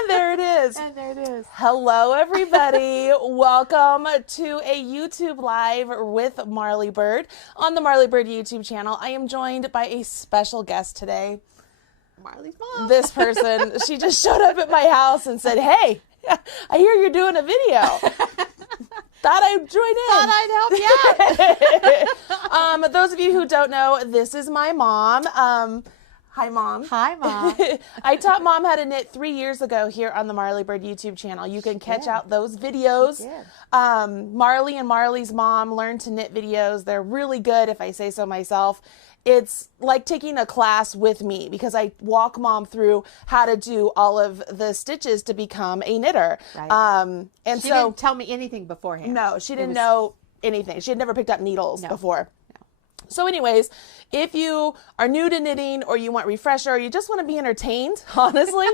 And there it is. And there it is. Hello, everybody. Welcome to a YouTube Live with Marley Bird on the Marley Bird YouTube channel. I am joined by a special guest today. Marley's mom. This person, she just showed up at my house and said, "Hey, I hear you're doing a video. Thought I'd join in. Thought I'd help you out." Those of you who don't know, this is my mom. Hi, Mom. Hi, Mom. I taught Mom how to knit 3 years ago here on the Marley Bird YouTube channel. You can catch out those videos. Marley and Marley's mom learn to knit videos. They're really good, if I say so myself. It's like taking a class with me because I walk Mom through how to do all of the stitches to become a knitter. Right. And She so didn't tell me anything beforehand. no, she didn't know anything. She had never picked up needles before. So anyways, if you are new to knitting or you want refresher or you just want to be entertained, honestly,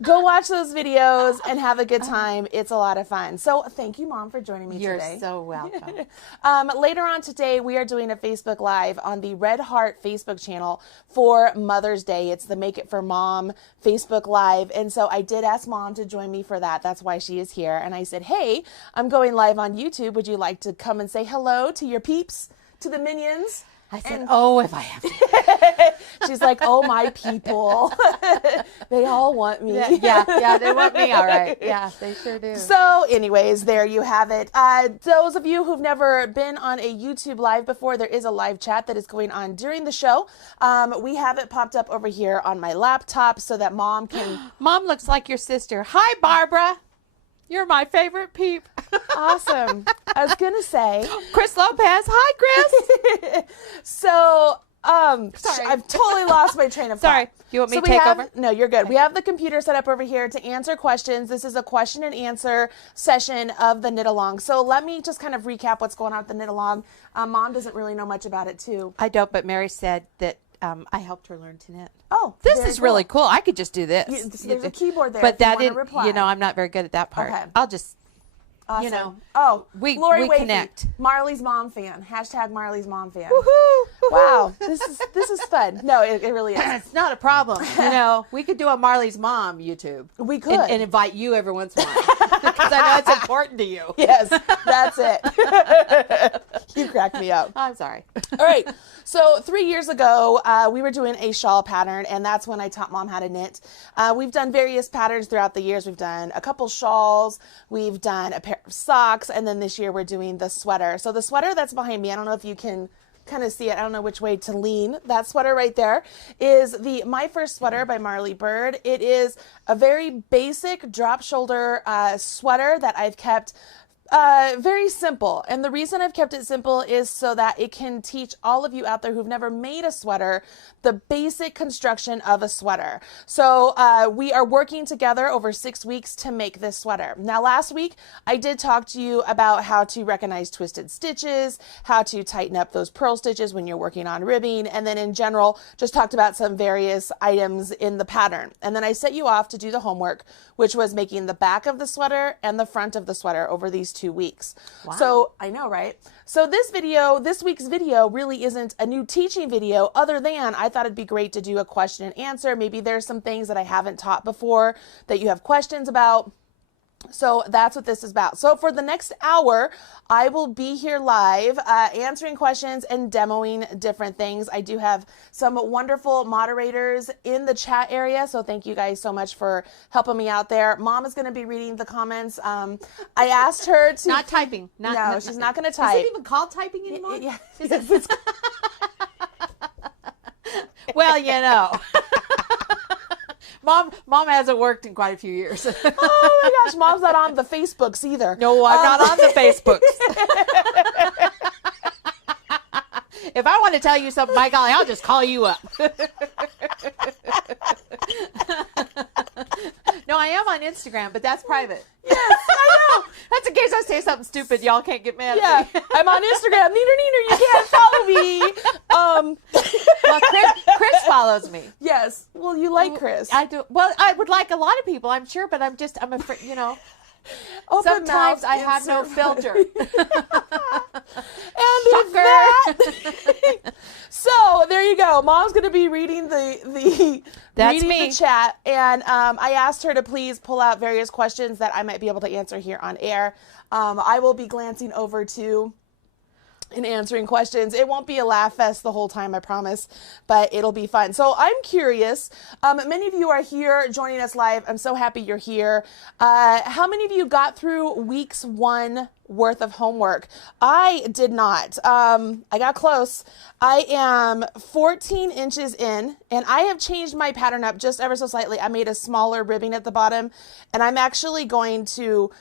go watch those videos and have a good time. It's a lot of fun. So thank you, Mom, for joining me today. You're so welcome. Later on today, we are doing a Facebook Live on the Red Heart Facebook channel for Mother's Day. It's the Make It for Mom Facebook Live. And so I did ask Mom to join me for that. That's why she is here. And I said, hey, I'm going live on YouTube. Would you like to come and say hello to your peeps? To the minions? I said, if I have to. She's like, oh, my people. They all want me. Yeah, they want me, all right. Yeah, they sure do. So anyways, there you have it. Those of you who've never been on a YouTube Live before, there is a live chat that is going on during the show. We have it popped up over here on my laptop so that Mom can... Mom looks like your sister. Hi, Barbara. You're my favorite peep. Awesome. I was going to say... Chris Lopez. Hi, Chris. So... Sorry. I've totally lost my train of thought. Sorry. You want me to take over? No, you're good. We have the computer set up over here to answer questions. This is a question and answer session of the Knit Along. So let me just kind of recap what's going on with the Knit Along. Mom doesn't really know much about it, too. I don't, but Mary said that I helped her learn to knit. Oh, this is really cool. I could just do this. There's a keyboard there. But that didn't, I'm not very good at that part. Okay. I'll just, Awesome. we Lori Wavy, connect. Marley's mom fan. Hashtag Marley's mom fan. Woohoo! Wow, this is fun. No, it really is. It's not a problem. We could do a Marley's mom YouTube. We could. And invite you every once in a while. Because I know it's important to you. Yes, that's it. You crack me up. I'm sorry. All right. So 3 years ago, we were doing a shawl pattern, and that's when I taught Mom how to knit. We've done various patterns throughout the years. We've done a couple shawls. We've done a pair of socks, and then this year we're doing the sweater. So the sweater that's behind me, I don't know if you can kind of see it. I don't know which way to lean. That sweater right there is the My First Sweater by Marley Bird. It is a very basic drop shoulder sweater that I've kept very simple. And the reason I've kept it simple is so that it can teach all of you out there who've never made a sweater the basic construction of a sweater. So we are working together over 6 weeks to make this sweater. Now last week I did talk to you about how to recognize twisted stitches, how to tighten up those purl stitches when you're working on ribbing, and then in general just talked about some various items in the pattern. And then I set you off to do the homework, which was making the back of the sweater and the front of the sweater over these 2 weeks. Wow. So I know, right? So this week's video really isn't a new teaching video other than I thought it'd be great to do a question and answer. Maybe there's some things that I haven't taught before that you have questions about. So that's what this is about. So for the next hour, I will be here live answering questions and demoing different things. I do have some wonderful moderators in the chat area, so thank you guys so much for helping me out there. Mom is going to be reading the comments. I asked her to... Not typing. No, she's not going to type. Is it even called typing anymore? Yeah. Well, Mom hasn't worked in quite a few years. Oh my gosh, Mom's not on the Facebooks either. No, I'm not on the Facebooks. If I want to tell you something, by golly, I'll just call you up. No, I am on Instagram, but that's private. Yes, I know. That's in case I say something stupid. Y'all can't get mad at me. I'm on Instagram. Neener, you can't follow me. Well, Chris follows me. Yes. Well, you like Chris. I do. Well, I would like a lot of people, I'm sure, but I'm afraid, Open Sometimes mouth I have no insert- filter. And with that, so there you go. Mom's going to be reading That's reading me. the chat, and I asked her to please pull out various questions that I might be able to answer here on air. I will be glancing over to and answering questions. It won't be a laugh fest the whole time, I promise, but it'll be fun. So I'm curious. Many of you are here joining us live. I'm so happy you're here. How many of you got through week's 1 worth of homework? I did not. I got close. I am 14 inches in, and I have changed my pattern up just ever so slightly. I made a smaller ribbing at the bottom, and I'm actually going to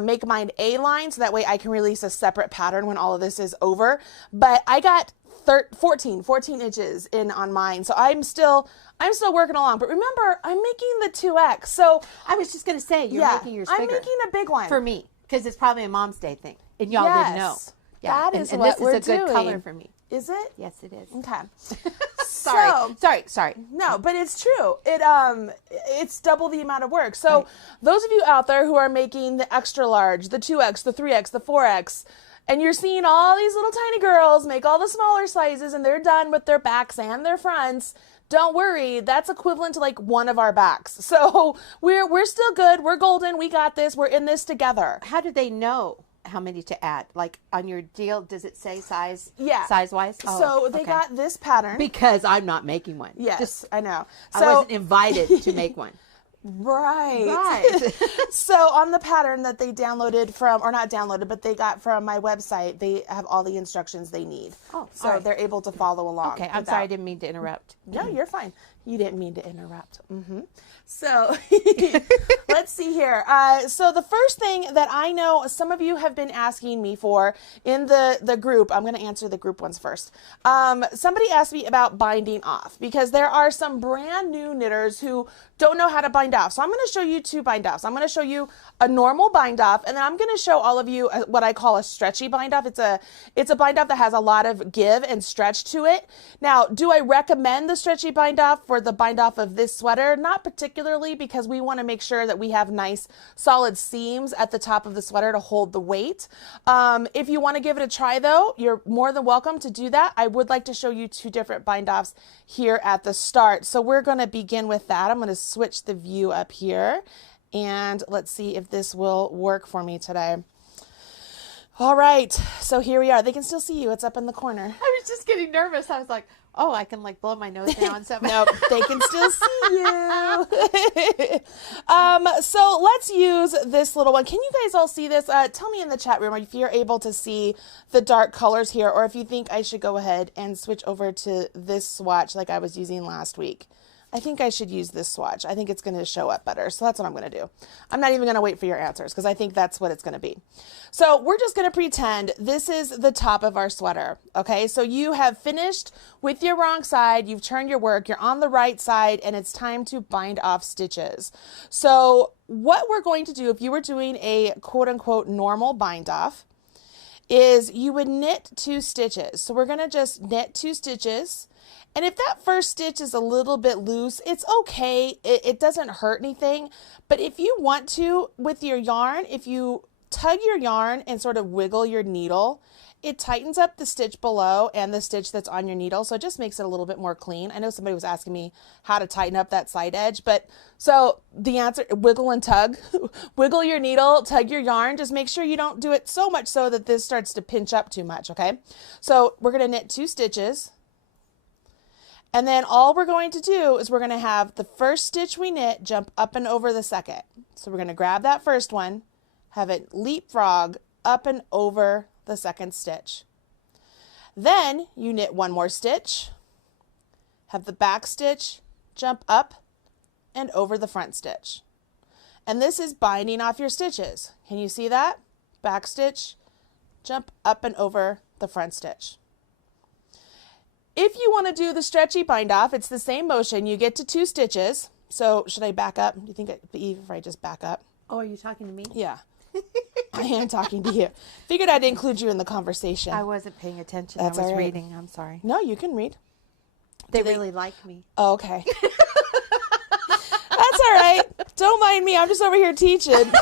make mine A-line so that way I can release a separate pattern when all of this is over. But I got 14 inches in on mine. So I'm still working along. But remember, I'm making the 2X. So I was just going to say, you're making yours bigger. I'm making a big one. For me, because it's probably a Mom's Day thing. And y'all didn't know. Yes, that is and what this we're is a good doing. color for me. Is it? Yes, it is. Okay. Sorry. No, but it's true. It's double the amount of work. So those of you out there who are making the extra large, the 2X, the 3X, the 4X, and you're seeing all these little tiny girls make all the smaller sizes and they're done with their backs and their fronts, don't worry. That's equivalent to like one of our backs. So we're still good. We're golden. We got this. We're in this together. How do they know how many to add? Like on your deal, does it say size? Yeah. Size-wise? So they got this pattern. Because I'm not making one. Yes, I know. I wasn't invited to make one. Right. So on the pattern that they downloaded from, or not downloaded, but they got from my website, they have all the instructions they need. Oh, so all right. they're able to follow along. Okay, I'm sorry, I didn't mean to interrupt. No, you're fine. You didn't mean to interrupt. So let's see here. So the first thing that I know some of you have been asking me for in the group, I'm going to answer the group ones first. Somebody asked me about binding off because there are some brand new knitters who don't know how to bind off. So I'm going to show you 2 bind offs. I'm going to show you a normal bind off, and then I'm going to show all of you what I call a stretchy bind off. It's a bind off that has a lot of give and stretch to it. Now, do I recommend the stretchy bind off for the bind off of this sweater? Not particularly, because we want to make sure that we have nice solid seams at the top of the sweater to hold the weight. If you want to give it a try though, you're more than welcome to do that. I would like to show you 2 different bind offs here at the start. So we're going to begin with that. I'm going to switch the view up here and let's see if this will work for me today. All right, so here we are. They can still see you. It's up in the corner. I was just getting nervous. I was like, oh, I can like blow my nose down. Nope, they can still see you. So let's use this little one. Can you guys all see this? Tell me in the chat room if you're able to see the dark colors here, or if you think I should go ahead and switch over to this swatch like I was using last week. I think I should use this swatch. I think it's going to show up better. So that's what I'm going to do. I'm not even going to wait for your answers because I think that's what it's going to be. So we're just going to pretend this is the top of our sweater. Okay, so you have finished with your wrong side. You've turned your work. You're on the right side and it's time to bind off stitches. So what we're going to do if you were doing a quote unquote normal bind off is you would knit 2 stitches. So we're going to just knit 2 stitches. And if that first stitch is a little bit loose, it's okay. It doesn't hurt anything. But if you want to, with your yarn, if you tug your yarn and sort of wiggle your needle, it tightens up the stitch below and the stitch that's on your needle. So it just makes it a little bit more clean. I know somebody was asking me how to tighten up that side edge, but so the answer, wiggle and tug. Wiggle your needle, tug your yarn. Just make sure you don't do it so much so that this starts to pinch up too much, okay? So we're gonna knit 2 stitches. And then all we're going to do is we're going to have the first stitch we knit jump up and over the second. So we're going to grab that first one, have it leapfrog up and over the second stitch. Then you knit 1 more stitch, have the back stitch jump up and over the front stitch. And this is binding off your stitches. Can you see that? Back stitch, jump up and over the front stitch. If you want to do the stretchy bind off, it's the same motion. You get to 2 stitches. So should I back up? Do you think it'd be easier if I just back up? Oh, are you talking to me? Yeah. I am talking to you. Figured I'd include you in the conversation. I wasn't paying attention. That's I was all right. reading. I'm sorry. No, you can read. They really like me. Oh, okay. That's all right. Don't mind me. I'm just over here teaching.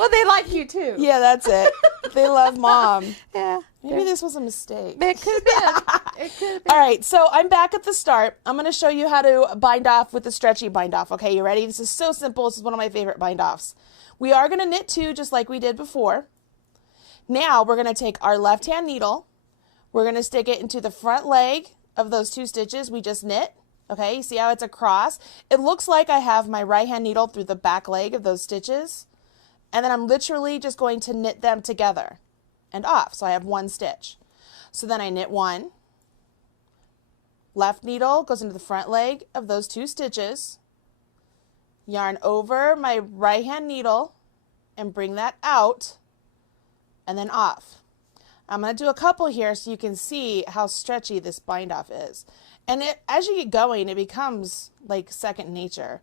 Well, they like you too. Yeah, that's it. They love mom. Yeah. Maybe this was a mistake. It could have been. It could have been. All right, so I'm back at the start. I'm going to show you how to bind off with the stretchy bind off. Okay, you ready? This is so simple. This is one of my favorite bind offs. We are going to knit 2 just like we did before. Now we're going to take our left hand needle. We're going to stick it into the front leg of those 2 stitches we just knit. Okay, you see how it's across? It looks like I have my right hand needle through the back leg of those stitches. And then I'm literally just going to knit them together and off. So I have 1 stitch. So then I knit 1. Left needle goes into the front leg of those 2 stitches. Yarn over my right hand needle and bring that out and then off. I'm going to do a couple here so you can see how stretchy this bind off is. And as you get going, it becomes like second nature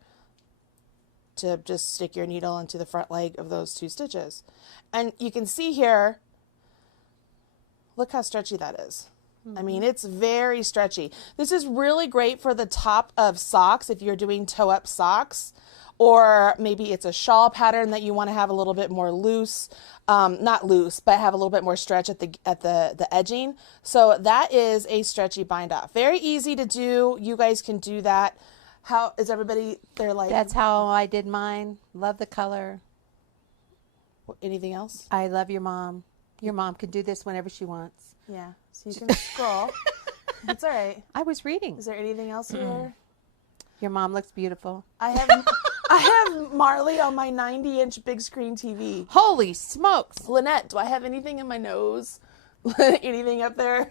to just stick your needle into the front leg of those 2 stitches. And you can see here, look how stretchy that is. I mean, it's very stretchy. This is really great for the top of socks if you're doing toe-up socks, or maybe it's a shawl pattern that you want to have a little bit more loose, not loose, but have a little bit more stretch at the edging. So that is a stretchy bind off. Very easy to do. You guys can do that. How is everybody there? Like, That's how I did mine. Love the color. anything else? I love your mom. Your mom can do this whenever she wants. Yeah. So you can scroll. That's all right. I was reading. Is there anything else here? Your mom looks beautiful. I have Marley on my 90-inch big screen TV. Holy smokes. Lynette, do I have anything in my nose? Anything up there?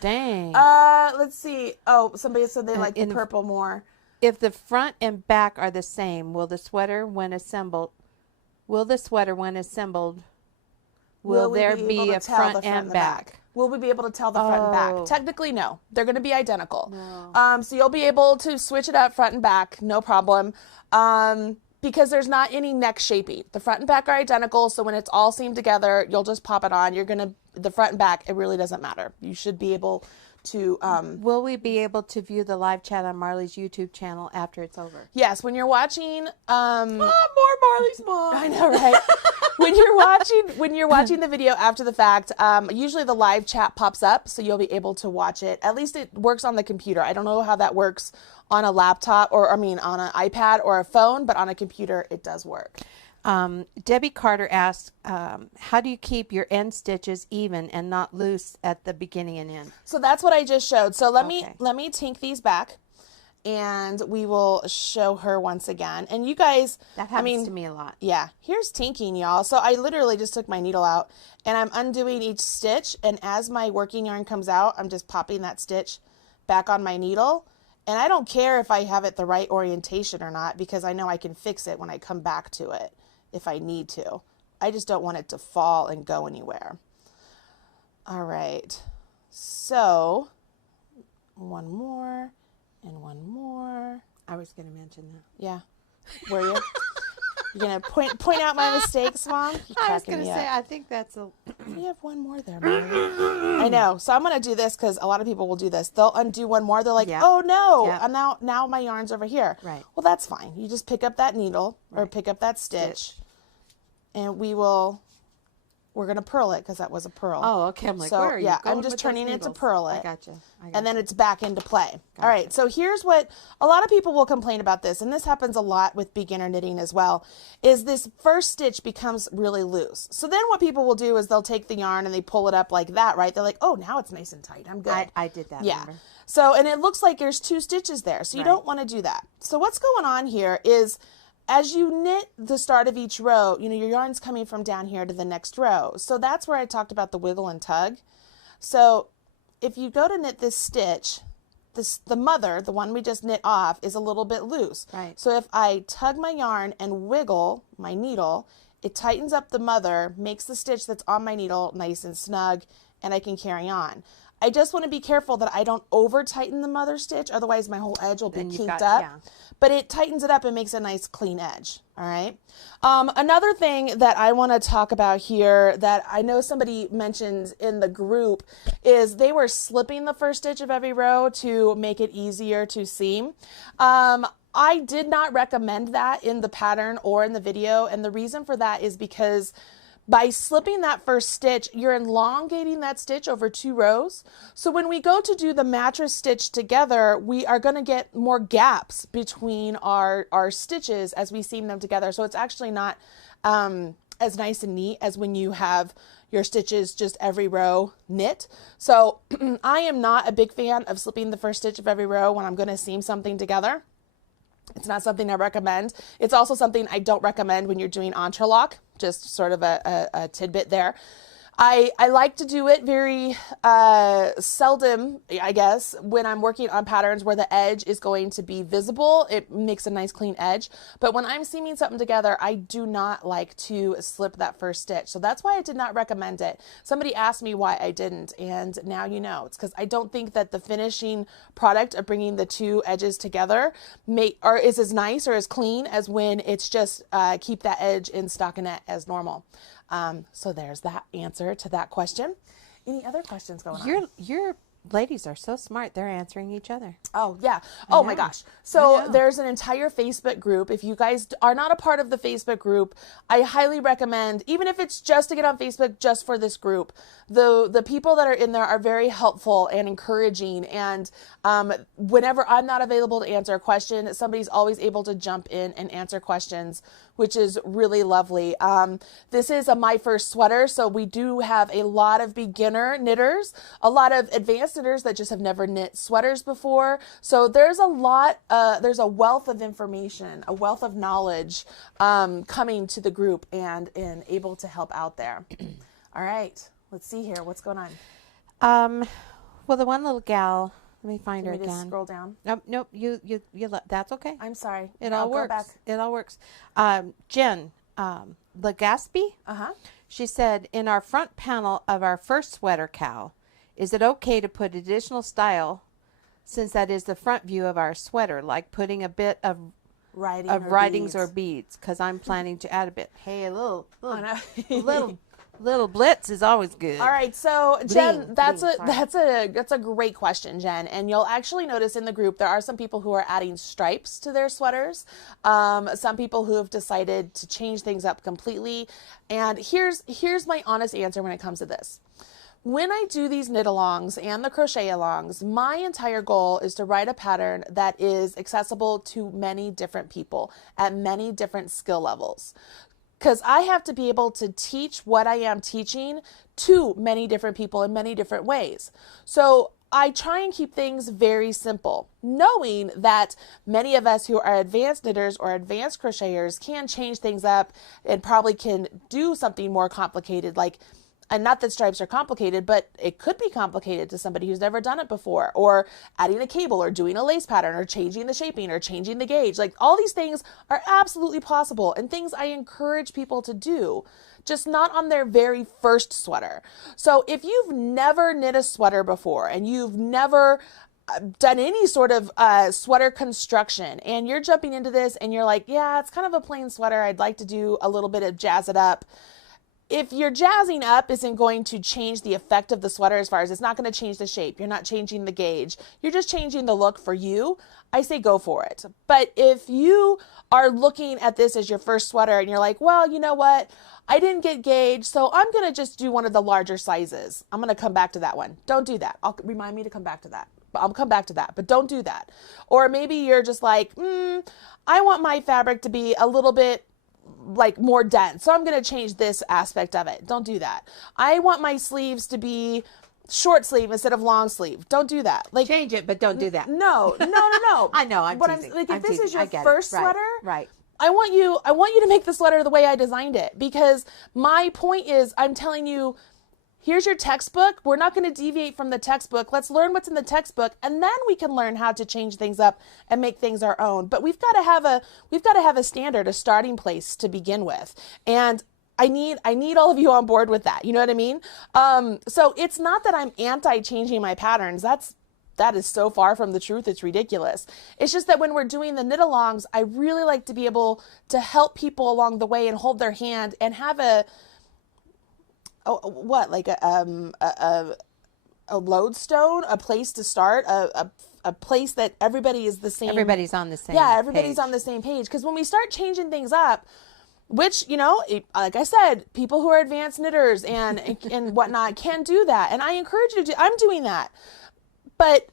Dang. Let's see. Oh, somebody said they like the purple more. If the front and back are the same, will the sweater when assembled, will there we be able to a tell front the and back? Will we be able to tell the front and back? Oh. Technically, no. They're going to be identical. No. So you'll be able to switch it up front and back, no problem. Because there's not any neck shaping. The front and back are identical, so when it's all seamed together, you'll just pop it on. The front and back, it really doesn't matter. You should be able to... Will we be able to view the live chat on Marley's YouTube channel after it's over? Yes, when you're watching... More Marley's mom. I know, right? when you're watching the video after the fact, usually the live chat pops up, so you'll be able to watch it. At least it works on the computer. I don't know how that works on a laptop on an iPad or a phone, but on a computer it does work. Debbie Carter asked, how do you keep your end stitches even and not loose at the beginning and end? So that's what I just showed. So let Okay. me tink these back, and we will show her once again. And you guys, That happens to me a lot. yeah, here's tinking, y'all. So I literally just took my needle out and I'm undoing each stitch. And as my working yarn comes out, I'm just popping that stitch back on my needle. And I don't care if I have it the right orientation or not, because I know I can fix it when I come back to it if I need to. I just don't want it to fall and go anywhere. All right. So one more and one more. I was going to mention that. Yeah. Were you? You're going to point out my mistakes, Mom? You're I was cracking going to me say, up. I think that's a... You have one more there, Marley. I know. So I'm going to do this because a lot of people will do this. They'll undo one more. They're like, Yeah. oh, no. Yeah. And now my yarn's over here. Right. Well, that's fine. You just pick up that needle or pick up that stitch. And we're going to purl it because that was a purl. Oh, okay. I'm like, So, where are you yeah, going I'm just with those turning it to needles? purl I it. gotcha. And then it's back into play. All right, so here's what a lot of people will complain about this, and this happens a lot with beginner knitting as well, is this first stitch becomes really loose. So then what people will do is they'll take the yarn and they pull it up like that, right? They're like, oh, now it's nice and tight. I'm good. I did that. Yeah. Remember? So, and it looks like there's 2 stitches there, so you Right. don't want to do that. So what's going on here is as you knit the start of each row, your yarn's coming from down here to the next row. So that's where I talked about the wiggle and tug. So if you go to knit this stitch, the mother, the one we just knit off, is a little bit loose. Right. So if I tug my yarn and wiggle my needle, it tightens up the mother, makes the stitch that's on my needle nice and snug, and I can carry on. I just want to be careful that I don't over tighten the mother stitch, otherwise my whole edge will be Then you've kinked got- up. yeah. But it tightens it up and makes a nice clean edge. All right. Another thing that I want to talk about here that I know somebody mentioned in the group is they were slipping the first stitch of every row to make it easier to seam. I did not recommend that in the pattern or in the video. And the reason for that is because by slipping that first stitch, you're elongating that stitch over 2 rows. So when we go to do the mattress stitch together, we are going to get more gaps between our stitches as we seam them together. So it's actually not as nice and neat as when you have your stitches just every row knit. So I am not a big fan of slipping the first stitch of every row when I'm going to seam something together. It's not something I recommend. It's also something I don't recommend when you're doing entrelock, just sort of a tidbit there. I like to do it very seldom, I guess, when I'm working on patterns where the edge is going to be visible. It makes a nice clean edge. But when I'm seaming something together, I do not like to slip that first stitch. So that's why I did not recommend it. Somebody asked me why I didn't, and now you know. It's because I don't think that the finishing product of bringing the 2 edges together is as nice or as clean as when it's just keep that edge in stockinette as normal. So there's that answer to that question. Any other questions going on? Your ladies are so smart. They're answering each other. Oh, yeah. Oh, my gosh. So there's an entire Facebook group. If you guys are not a part of the Facebook group, I highly recommend, even if it's just to get on Facebook just for this group, the people that are in there are very helpful and encouraging. And whenever I'm not available to answer a question, somebody's always able to jump in and answer questions, which is really lovely. This is a My First Sweater, so we do have a lot of beginner knitters, a lot of advanced knitters that just have never knit sweaters before. So there's a lot, there's a wealth of information, a wealth of knowledge coming to the group and able to help out there. All right, let's see here. What's going on? Well, the one little gal, let me find her Let me just again. scroll down. Nope. You that's okay. I'm sorry. It I'll all go works. back. It all works. Jen Legaspi. She said, in our front panel of our first sweater cowl, is it okay to put additional style since that is the front view of our sweater, like putting a bit of writings or beads? Because I'm planning to add a bit. Hey, a little blitz is always good. All right, so Jen, that's a great question, Jen. And you'll actually notice in the group there are some people who are adding stripes to their sweaters. Some people who have decided to change things up completely. And here's my honest answer when it comes to this. When I do these knit alongs and the crochet alongs, my entire goal is to write a pattern that is accessible to many different people at many different skill levels. Because I have to be able to teach what I am teaching to many different people in many different ways. So I try and keep things very simple, knowing that many of us who are advanced knitters or advanced crocheters can change things up and probably can do something more complicated, like, and not that stripes are complicated, but it could be complicated to somebody who's never done it before, or adding a cable or doing a lace pattern or changing the shaping or changing the gauge. Like, all these things are absolutely possible and things I encourage people to do, just not on their very first sweater. So if you've never knit a sweater before and you've never done any sort of sweater construction and you're jumping into this and you're like, yeah, it's kind of a plain sweater, I'd like to do a little bit of jazz it up. If your jazzing up isn't going to change the effect of the sweater, as far as it's not going to change the shape, you're not changing the gauge, you're just changing the look for you, I say go for it. But if you are looking at this as your first sweater and you're like, well, you know what, I didn't get gauge, so I'm going to just do one of the larger sizes. I'm going to come back to that one. Don't do that. Remind me to come back to that. I'll come back to that, but don't do that. Or maybe you're just like, I want my fabric to be a little bit like more dense, so I'm going to change this aspect of it. Don't do that. I want my sleeves to be short sleeve instead of long sleeve. Don't do that. Like, change it, but don't do that. No. I know. I'm teasing. Like, if I'm this teasing. is your I get first it. Right, sweater, right? I want you to make the sweater the way I designed it, because my point is, I'm telling you, here's your textbook. We're not going to deviate from the textbook. Let's learn what's in the textbook, and then we can learn how to change things up and make things our own. But we've got to have a standard, a starting place to begin with. And I need all of you on board with that. You know what I mean? So it's not that I'm anti changing my patterns. That is so far from the truth, it's ridiculous. It's just that when we're doing the knit alongs, I really like to be able to help people along the way and hold their hand and have a lodestone, a place to start, a place that everybody is the same. Everybody's on the same Yeah, everybody's page. on the same page. Because when we start changing things up, which, like I said, people who are advanced knitters and whatnot can do that. And I encourage you to do, I'm doing that. But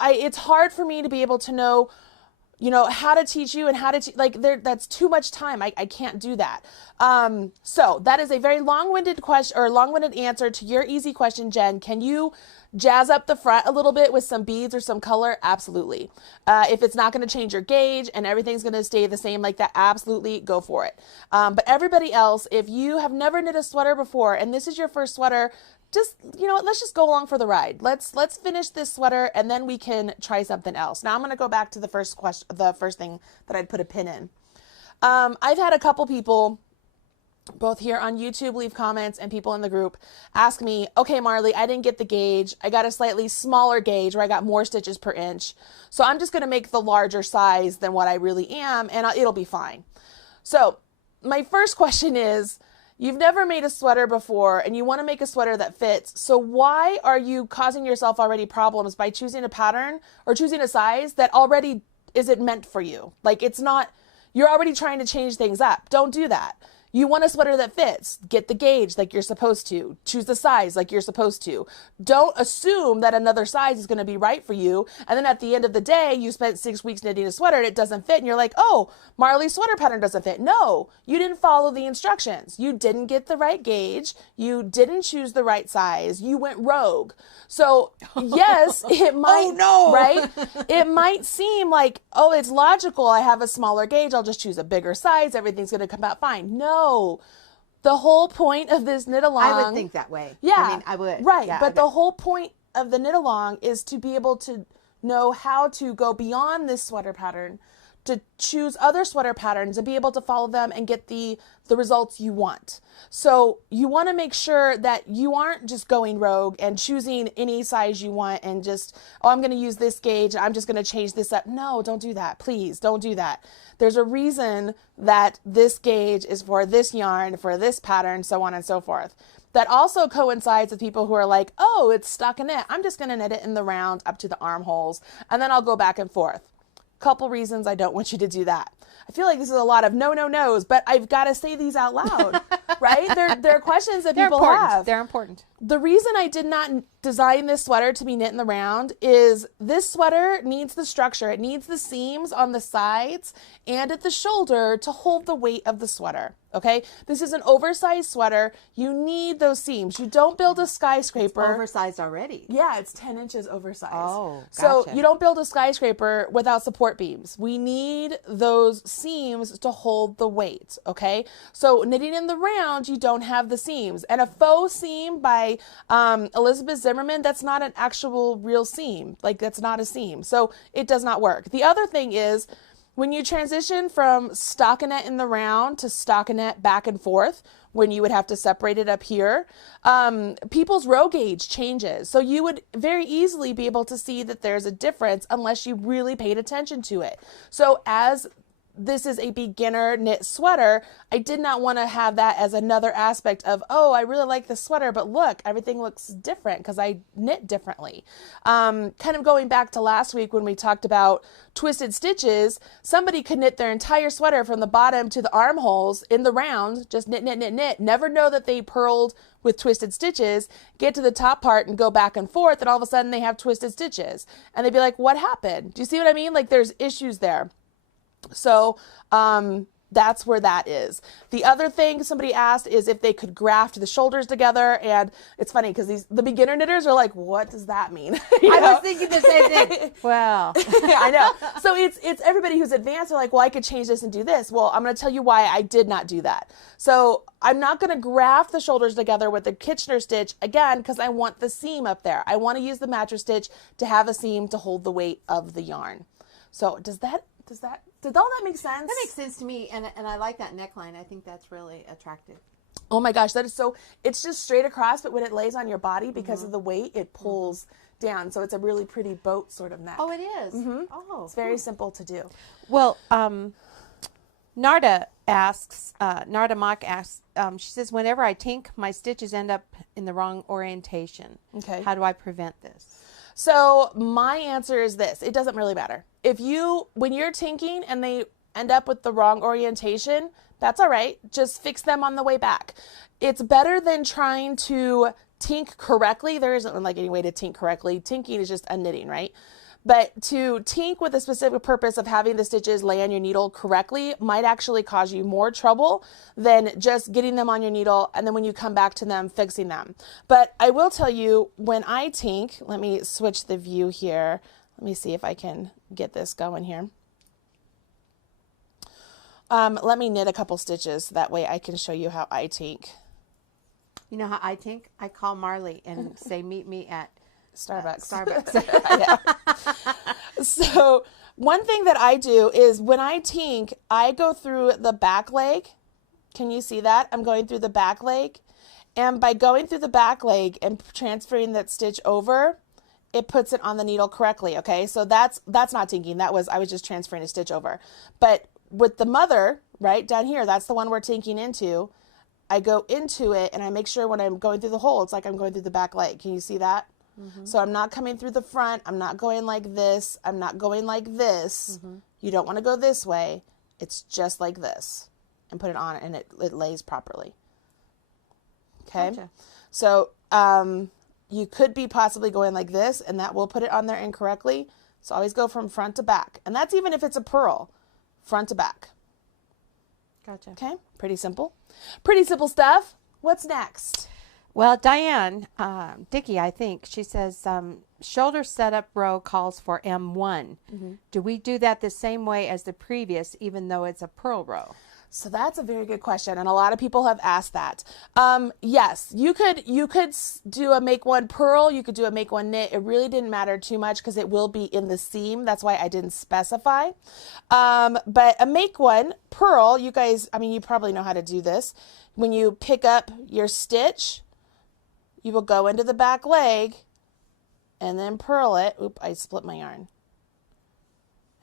it's hard for me to be able to know, how to teach you and how to, that's too much time. I can't do that. So that is a very long-winded question or long-winded answer to your easy question, Jen. Can you jazz up the front a little bit with some beads or some color? Absolutely. If it's not going to change your gauge and everything's going to stay the same like that, absolutely go for it. But everybody else, if you have never knit a sweater before and this is your first sweater, just, let's just go along for the ride. Let's finish this sweater and then we can try something else. Now I'm going to go back to the first question, the first thing that I'd put a pin in. I've had a couple people, both here on YouTube, leave comments and people in the group ask me, okay, Marley, I didn't get the gauge. I got a slightly smaller gauge where I got more stitches per inch. So I'm just going to make the larger size than what I really am and it'll be fine. So my first question is, you've never made a sweater before and you want to make a sweater that fits. So why are you causing yourself already problems by choosing a pattern or choosing a size that already isn't meant for you? Like it's not, you're already trying to change things up. Don't do that. You want a sweater that fits. Get the gauge like you're supposed to. Choose the size like you're supposed to. Don't assume that another size is going to be right for you. And then at the end of the day, you spent 6 weeks knitting a sweater and it doesn't fit. And you're like, oh, Marley's sweater pattern doesn't fit. No, you didn't follow the instructions. You didn't get the right gauge. You didn't choose the right size. You went rogue. So yes, it might, oh, no. right? It might seem like, oh, it's logical. I have a smaller gauge. I'll just choose a bigger size. Everything's going to come out fine. No, the whole point of this knit along. I would think that way. Yeah. I mean, I would. Right. Yeah, but the whole point of the knit along is to be able to know how to go beyond this sweater pattern, to choose other sweater patterns and be able to follow them and get the results you want. So you want to make sure that you aren't just going rogue and choosing any size you want and just, oh, I'm going to use this gauge. I'm just going to change this up. No, don't do that. Please don't do that. There's a reason that this gauge is for this yarn, for this pattern, so on and so forth. That also coincides with people who are like, oh, it's stockinette. I'm just going to knit it in the round up to the armholes, and then I'll go back and forth. Couple reasons I don't want you to do that. I feel like this is a lot of no's, but I've got to say these out loud, right? They're questions that people have. They're important. The reason I did not design this sweater to be knit in the round is this sweater needs the structure. It needs the seams on the sides and at the shoulder to hold the weight of the sweater. Okay, this is an oversized sweater. You need those seams. You don't build a skyscraper. It's oversized already. Yeah, it's 10 inches oversized. Oh, So gotcha. you don't build a skyscraper without support beams. We need those seams to hold the weight, okay? So knitting in the round, you don't have the seams. And a faux seam by Elizabeth Zimmerman, that's not an actual real seam. Like, that's not a seam. So it does not work. The other thing is, when you transition from stockinette in the round to stockinette back and forth, when you would have to separate it up here, people's row gauge changes. So you would very easily be able to see that there's a difference unless you really paid attention to it. So as this is a beginner knit sweater, I did not want to have that as another aspect of, oh, I really like the sweater, but look, everything looks different because I knit differently. Kind of going back to last week when we talked about twisted stitches, somebody could knit their entire sweater from the bottom to the armholes in the round, just knit, knit, knit, knit, never know that they purled with twisted stitches, get to the top part and go back and forth, and all of a sudden they have twisted stitches. And they'd be like, what happened? Do you see what I mean? Like, there's issues there. So that's where that is. The other thing somebody asked is if they could graft the shoulders together. And it's funny because the beginner knitters are like, what does that mean? I was thinking the same thing. Well, I know. So it's everybody who's advanced are like, well, I could change this and do this. Well, I'm going to tell you why I did not do that. So I'm not going to graft the shoulders together with the Kitchener stitch again, because I want the seam up there. I want to use the mattress stitch to have a seam to hold the weight of the yarn. So did all that make sense? That makes sense to me, and I like that neckline. I think that's really attractive. Oh my gosh, that is so, it's just straight across, but when it lays on your body, because of the weight, it pulls down. So it's a really pretty boat sort of neck. Oh, it is? Oh. It's very simple to do. Well, Narda asks, Narda Mock asks, she says, whenever I tink, my stitches end up in the wrong orientation. Okay. How do I prevent this? So my answer is this. It doesn't really matter. When you're tinking and they end up with the wrong orientation, that's all right. Just fix them on the way back. It's better than trying to tink correctly. There isn't like any way to tink correctly. Tinking is just unknitting, right? But to tink with a specific purpose of having the stitches lay on your needle correctly might actually cause you more trouble than just getting them on your needle and then when you come back to them, fixing them. But I will tell you, when I tink, let me switch the view here. Let me see if I can get this going here. Let me knit a couple stitches. That way I can show you how I tink. You know how I tink? I call Marley and say, meet me at Starbucks. Starbucks. So one thing that I do is when I tink, I go through the back leg. Can you see that? I'm going through the back leg. And by going through the back leg and transferring that stitch over, it puts it on the needle correctly. Okay. So that's not tinking. I was just transferring a stitch over. But with the mother, right down here, that's the one we're tinking into. I go into it and I make sure when I'm going through the hole, it's like I'm going through the back leg. Can you see that? Mm-hmm. So I'm not coming through the front. I'm not going like this. I'm not going like this. Mm-hmm. You don't want to go this way. It's just like this. And put it on and it lays properly. Okay. Gotcha. So you could be possibly going like this and that will put it on there incorrectly. So always go from front to back. And that's even if it's a purl, front to back. Gotcha. Okay. Pretty simple. Pretty simple stuff. What's next? Well, Diane Dickey, I think, she says shoulder setup row calls for M1. Mm-hmm. Do we do that the same way as the previous, even though it's a purl row? So that's a very good question, and a lot of people have asked that. Yes, you could do a make one purl, you could do a make one knit. It really didn't matter too much because it will be in the seam. That's why I didn't specify. But a make one purl, you guys, I mean, you probably know how to do this. When you pick up your stitch, you will go into the back leg and then purl it. Oop, I split my yarn.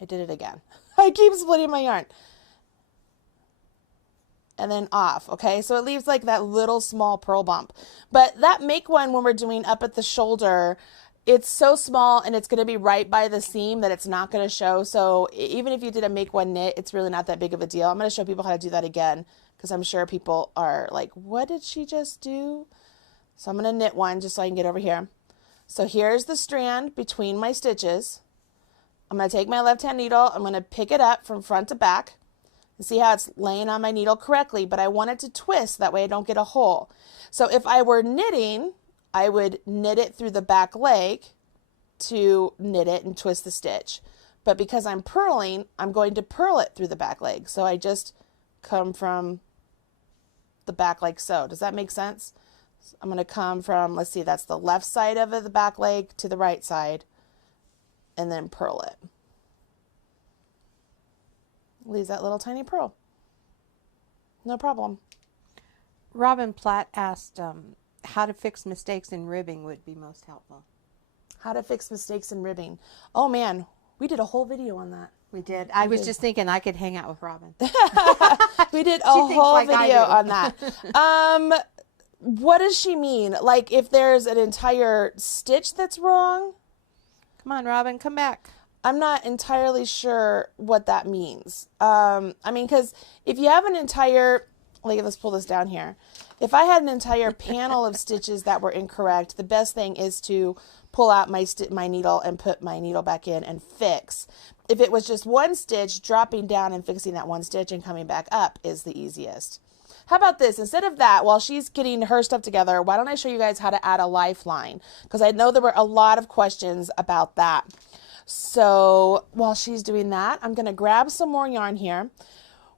I did it again. I keep splitting my yarn. And then off, okay? So it leaves like that little small purl bump. But that make one when we're doing up at the shoulder, it's so small and it's going to be right by the seam that it's not going to show. So even if you did a make one knit, it's really not that big of a deal. I'm going to show people how to do that again because I'm sure people are like, what did she just do? So I'm going to knit one just so I can get over here. So here's the strand between my stitches. I'm going to take my left hand needle. I'm going to pick it up from front to back. And see how it's laying on my needle correctly, but I want it to twist. That way I don't get a hole. So if I were knitting, I would knit it through the back leg to knit it and twist the stitch. But because I'm purling, I'm going to purl it through the back leg. So I just come from the back like so. Does that make sense? I'm going to come from, let's see, that's the left side of the back leg to the right side and then purl it. Leaves that little tiny purl. No problem. Robin Platt asked how to fix mistakes in ribbing would be most helpful. How to fix mistakes in ribbing. Oh man, we did a whole video on that. We did. I was just thinking I could hang out with Robin. We did a whole video on that. What does she mean? Like if there's an entire stitch that's wrong? Come on, Robin, come back. I'm not entirely sure what that means. I mean, because if you have an entire, like, let's pull this down here. If I had an entire panel of stitches that were incorrect, the best thing is to pull out my needle and put my needle back in and fix. If it was just one stitch, dropping down and fixing that one stitch and coming back up is the easiest. How about this? Instead of that, while she's getting her stuff together, why don't I show you guys how to add a lifeline? Because I know there were a lot of questions about that. So while she's doing that, I'm going to grab some more yarn here.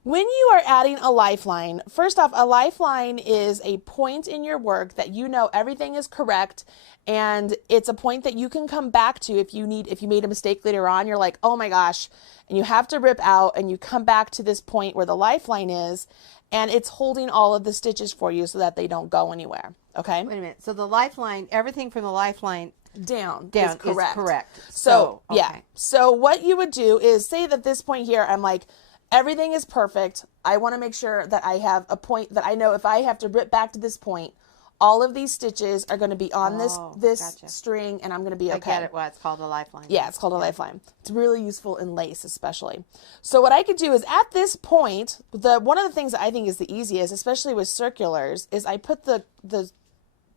When you are adding a lifeline, first off, a lifeline is a point in your work that you know everything is correct, and it's a point that you can come back to if you made a mistake later on. You're like, oh my gosh, and you have to rip out, and you come back to this point where the lifeline is, and it's holding all of the stitches for you so that they don't go anywhere. Okay? Wait a minute. So the lifeline, everything from the lifeline down is correct. correct. So okay. Yeah. So what you would do is say that this point here, I'm like, everything is perfect. I want to make sure that I have a point that I know if I have to rip back to this point, all of these stitches are going to be on this gotcha. string, and I'm going to be okay. I get it. Well, it's called a lifeline. Yeah, it's called a lifeline. It's really useful in lace, especially. So what I could do is at this point, one of the things that I think is the easiest, especially with circulars, is I put the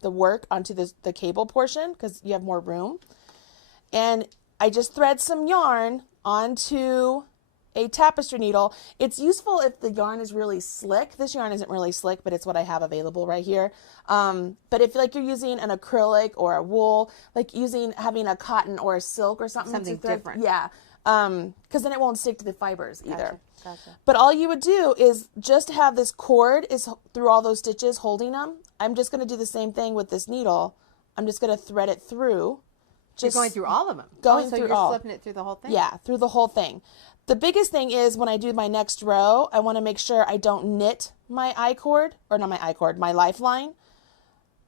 work onto the cable portion because you have more room, and I just thread some yarn onto a tapestry needle. It's useful if the yarn is really slick. This yarn isn't really slick, but it's what I have available right here. But if like you're using an acrylic or a wool, like having a cotton or a silk or something Something to thread, different. yeah, because then it won't stick to the fibers either. Gotcha. But all you would do is just have this cord is through all those stitches holding them. I'm just going to do the same thing with this needle. I'm just going to thread it through. You're going through all of them. Going so through you're all. slipping it through the whole thing. Yeah, through the whole thing. The biggest thing is when I do my next row, I want to make sure I don't knit my I-cord, or not my I-cord, my lifeline.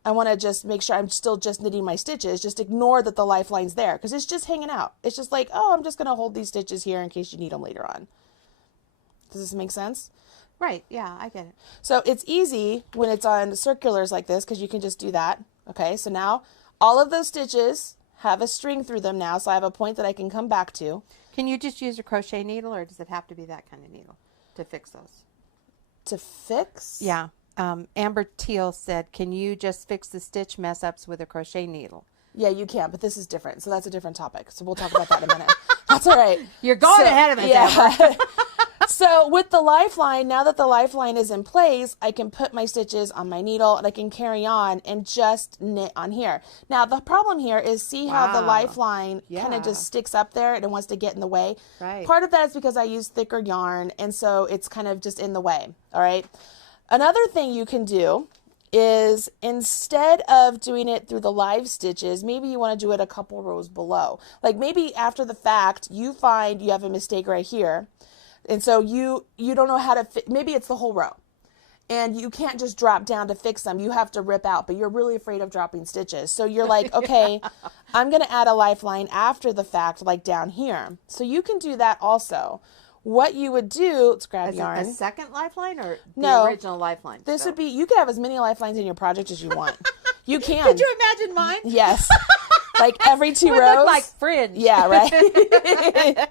I want to just make sure I'm still just knitting my stitches. Just ignore that the lifeline's there because it's just hanging out. It's just like, oh, I'm just going to hold these stitches here in case you need them later on. Does this make sense? Right. Yeah, I get it. So it's easy when it's on circulars like this because you can just do that. Okay, so now all of those stitches have a string through them now, so I have a point that I can come back to. Can you just use a crochet needle, or does it have to be that kind of needle to fix those? To fix? Yeah. Amber Teal said, can you just fix the stitch mess ups with a crochet needle? Yeah, you can, but this is different. So that's a different topic. So we'll talk about that in a minute. That's all right. You're going ahead of us, yeah. So with the lifeline, now that the lifeline is in place, I can put my stitches on my needle and I can carry on and just knit on here. Now the problem here is see how the lifeline kind of just sticks up there and it wants to get in the way. Right. Part of that is because I use thicker yarn and so it's kind of just in the way. All right. Another thing you can do is instead of doing it through the live stitches, maybe you want to do it a couple rows below. Like maybe after the fact, you find you have a mistake right here. And so you don't know how to maybe it's the whole row. And you can't just drop down to fix them. You have to rip out, but you're really afraid of dropping stitches. So you're like, okay, I'm going to add a lifeline after the fact, like down here. So you can do that also. What you would do, let's grab yarn. A second lifeline or No, the original lifeline? This would be, you could have as many lifelines in your project as you want. You can. Could you imagine mine? Yes. Like every two Would rows. look like fringe. Yeah, right.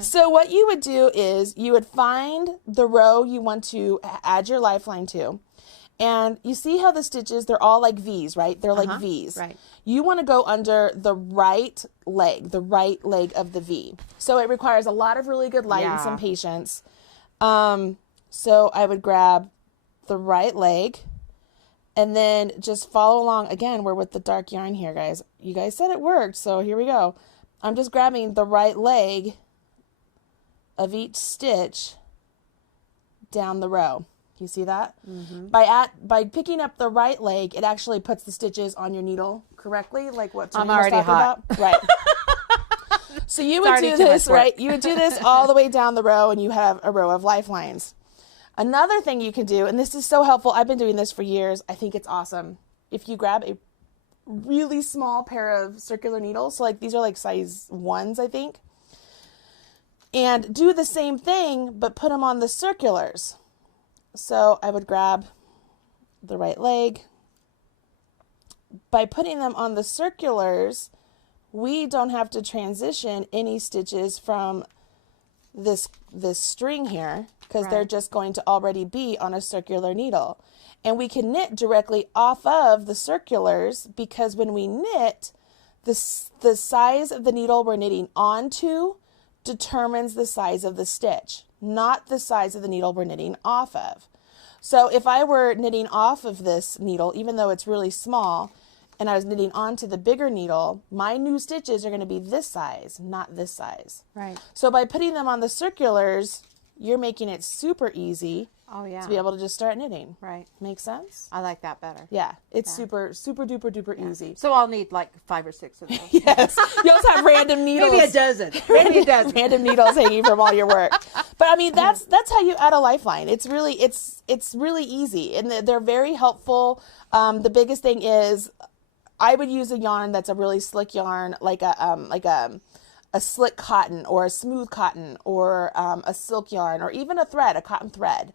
So what you would do is you would find the row you want to add your lifeline to. And you see how the stitches, they're all like V's, right? They're like V's. Right. You want to go under the right leg of the V. So it requires a lot of really good light and some patience. So I would grab the right leg and then just follow along. Again, we're with the dark yarn here, guys. You guys said it worked, so here we go. I'm just grabbing the right leg of each stitch down the row. You see that? Mm-hmm. By picking up the right leg, it actually puts the stitches on your needle correctly, like what Tony was talking about. Right. So you would do this, right? You would do this all the way down the row, and you have a row of lifelines. Another thing you can do, and this is so helpful, I've been doing this for years. I think it's awesome. If you grab a really small pair of circular needles, so like these are like size 1s, I think, and do the same thing, but put them on the circulars. So I would grab the right leg. By putting them on the circulars, we don't have to transition any stitches from this string here because they're just going to already be on a circular needle. And we can knit directly off of the circulars because when we knit, the size of the needle we're knitting onto determines the size of the stitch, not the size of the needle we're knitting off of. So if I were knitting off of this needle, even though it's really small, and I was knitting onto the bigger needle, my new stitches are going to be this size, not this size. Right. So by putting them on the circulars, you're making it super easy to be able to just start knitting. Right. Make sense? I like that better. Yeah. It's super duper duper easy. So I'll need like 5 or 6 of those. Yes. You also have random needles. Maybe a dozen. Maybe a dozen. Random needles hanging from all your work. But I mean, that's how you add a lifeline. It's really easy, and they're very helpful. The biggest thing is I would use a yarn that's a really slick yarn, like a slick cotton or a smooth cotton or a silk yarn or even a cotton thread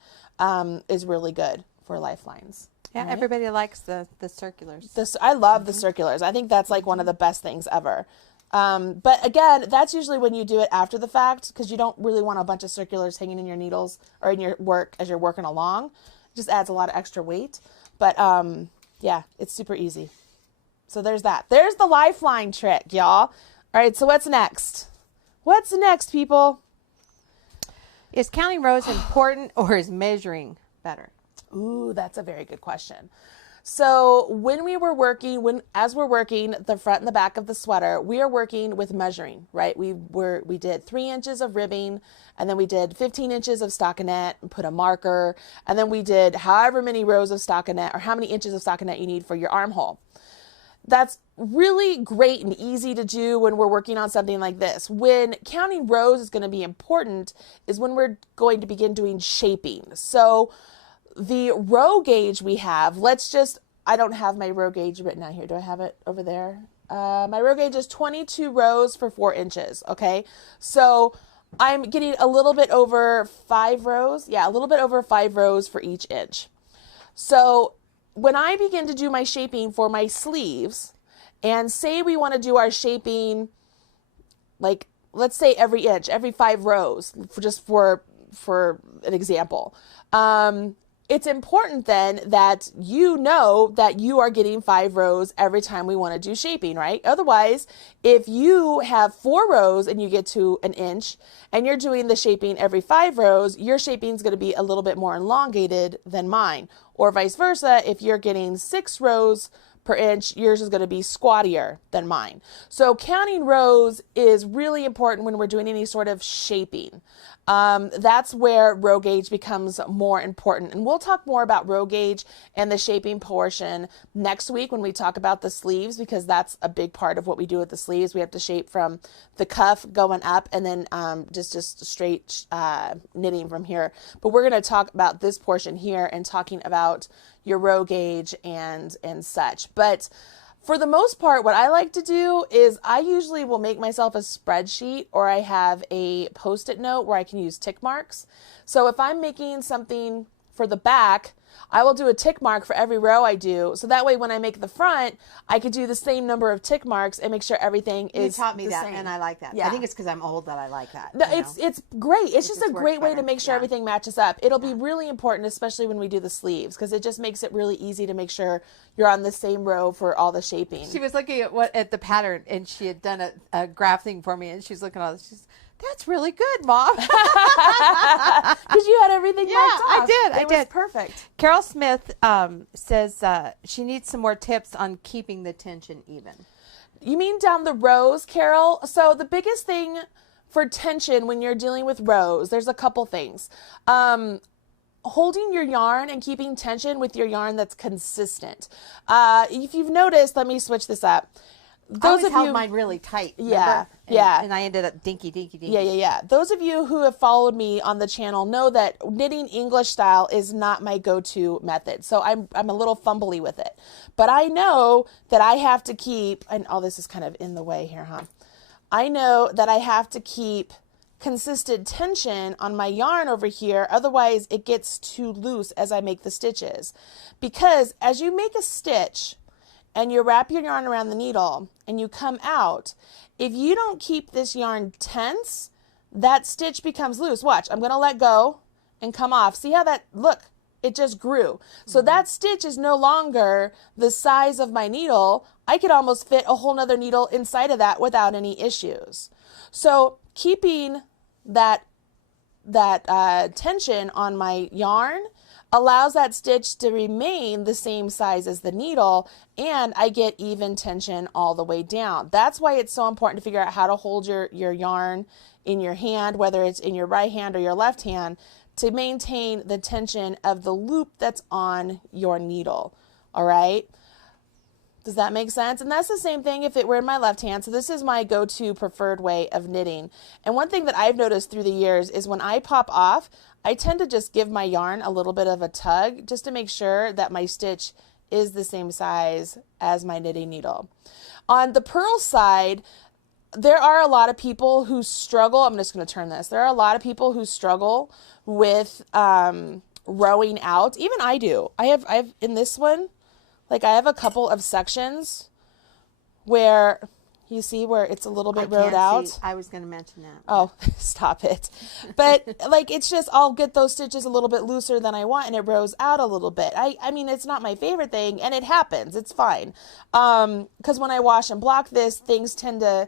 is really good for lifelines. Yeah, everybody likes the circulars. I love the circulars. I think that's like one of the best things ever. But again, that's usually when you do it after the fact, because you don't really want a bunch of circulars hanging in your needles or in your work as you're working along. It just adds a lot of extra weight. But yeah, it's super easy. So there's that. There's the lifeline trick, y'all. All right, so what's next? What's next, people? Is counting rows important or is measuring better? Ooh, that's a very good question. So when we were working, as we're working the front and the back of the sweater, we are working with measuring, right? We did 3 inches of ribbing, and then we did 15 inches of stockinette and put a marker, and then we did however many rows of stockinette or how many inches of stockinette you need for your armhole. That's really great and easy to do when we're working on something like this. When counting rows is going to be important is when we're going to begin doing shaping. So the row gauge we have, I don't have my row gauge written out here. Do I have it over there? My row gauge is 22 rows for 4 inches. Okay. So I'm getting a little bit over 5 rows. Yeah, a little bit over 5 rows for each inch. So when I begin to do my shaping for my sleeves, and say we want to do our shaping, like, let's say every inch, every 5 rows, for an example. It's important then that you know that you are getting 5 rows every time we want to do shaping, right? Otherwise, if you have 4 rows and you get to an inch and you're doing the shaping every 5 rows, your shaping is going to be a little bit more elongated than mine. Or vice versa, if you're getting 6 rows per inch, yours is going to be squattier than mine. So counting rows is really important when we're doing any sort of shaping. That's where row gauge becomes more important. And we'll talk more about row gauge and the shaping portion next week when we talk about the sleeves, because that's a big part of what we do with the sleeves. We have to shape from the cuff going up and then just straight knitting from here. But we're going to talk about this portion here and talking about your row gauge and such. But for the most part, what I like to do is I usually will make myself a spreadsheet, or I have a Post-it note where I can use tick marks. So if I'm making something for the back, I will do a tick mark for every row I do. So that way when I make the front, I could do the same number of tick marks and make sure everything is You taught me that, same. and I like that. Yeah. I think it's because I'm old that I like that. No, it's great. It's just a works great way to better. make sure Yeah. everything matches up. It'll be really important, especially when we do the sleeves, because it just makes it really easy to make sure you're on the same row for all the shaping. She was looking at the pattern, and she had done a graph thing for me, and she's looking at all this. She's, that's really good, Mom. Because you had everything marked off. I did. It was perfect. Carol Smith says she needs some more tips on keeping the tension even. You mean down the rows, Carol? So the biggest thing for tension when you're dealing with rows, there's a couple things. Holding your yarn and keeping tension with your yarn that's consistent. If you've noticed, let me switch this up. I always held mine really tight. Yeah, remember? And I ended up dinky. Yeah. Those of you who have followed me on the channel know that knitting English style is not my go-to method. So I'm a little fumbly with it. But I know that I have to keep, and all this is kind of in the way here, huh? I know that I have to keep consistent tension on my yarn over here, otherwise it gets too loose as I make the stitches. Because as you make a stitch and you wrap your yarn around the needle and you come out, if you don't keep this yarn tense, that stitch becomes loose. Watch, I'm going to let go and come off. See how that, look, it just grew. So that stitch is no longer the size of my needle. I could almost fit a whole nother needle inside of that without any issues. So keeping that tension on my yarn allows that stitch to remain the same size as the needle, and I get even tension all the way down. That's why it's so important to figure out how to hold your yarn in your hand, whether it's in your right hand or your left hand, to maintain the tension of the loop that's on your needle. All right? Does that make sense? And that's the same thing if it were in my left hand. So this is my go-to preferred way of knitting. And one thing that I've noticed through the years is when I pop off, I tend to just give my yarn a little bit of a tug just to make sure that my stitch is the same size as my knitting needle. On the purl side, there are a lot of people who struggle. I'm just going to turn this. There are a lot of people who struggle with rowing out. Even I do. I have in this one, like I have a couple of sections where you see where it's a little bit rowed out. I was going to mention that. Oh, stop it. But like, it's just, I'll get those stitches a little bit looser than I want and it rows out a little bit. I mean, it's not my favorite thing and it happens. It's fine. Cause when I wash and block this, things tend to